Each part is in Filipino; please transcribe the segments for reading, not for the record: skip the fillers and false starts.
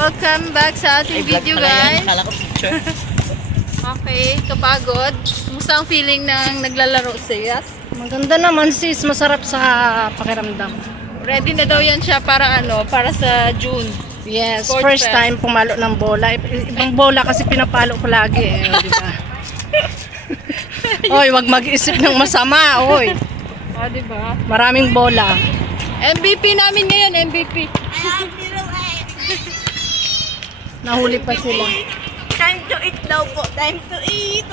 Welcome back sa ating video, guys. Akala ko picture. Okay, kapagod. Kumusta ang feeling ng naglalaro siya? Maganda naman sis, masarap sa pakiramdam. Ready na daw yan siya para ano, para sa June. Yes, Sport first fest. time pumalo ng bola. Ibang bola kasi pinapalo ko lagi eh, di ba? Oy, wag mag-isip ng masama, oy. Ah, di ba? Maraming bola. MVP namin ngayon, MVP. Nahuli pa sila. Time to eat daw po. Time to eat.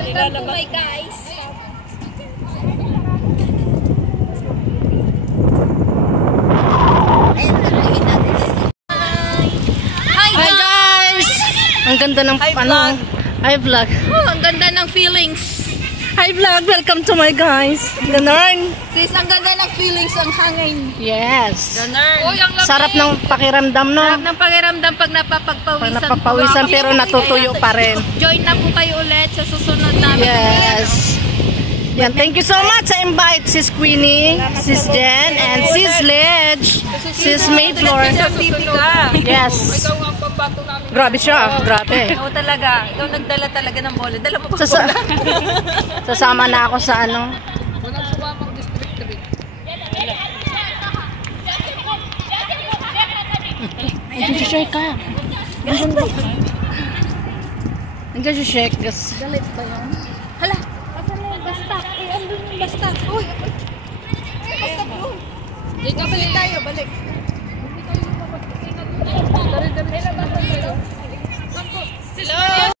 Welcome to my guys. Hi guys! Ang ganda ng ano. Hi vlog. Oh, ang ganda ng feelings. Hi vlog, welcome to my guys. Ganun. Sis, ang ganda ng feelings, ang hangin. Yes. Uy, ang lamig. Sarap ng pakiramdam, no? Sarap ng pakiramdam pag napapagpawisan. Pag napapawisan pero natutuyo pa rin. Join na po kayo ulit sa susunod namin. Yes. Yan, thank you so much sa invite, Sis Queenie, Sis Jen, and Sis Ledge, Sis Mayflower. Yes. Grabe siya, grabe. Oo talaga. Ikaw nagdala talaga ng bola. Dala mo pa Sasama na ako sa ano. Walang sumamang district 3. Nandiyan si Sheikh ka. Nandiyan si Sheikh. Galit ba yun? Hala! Asan na yung basta? Eh, andun yung basta. Uy! Basta po! Balik tayo, balik. Dari-dari. Hello!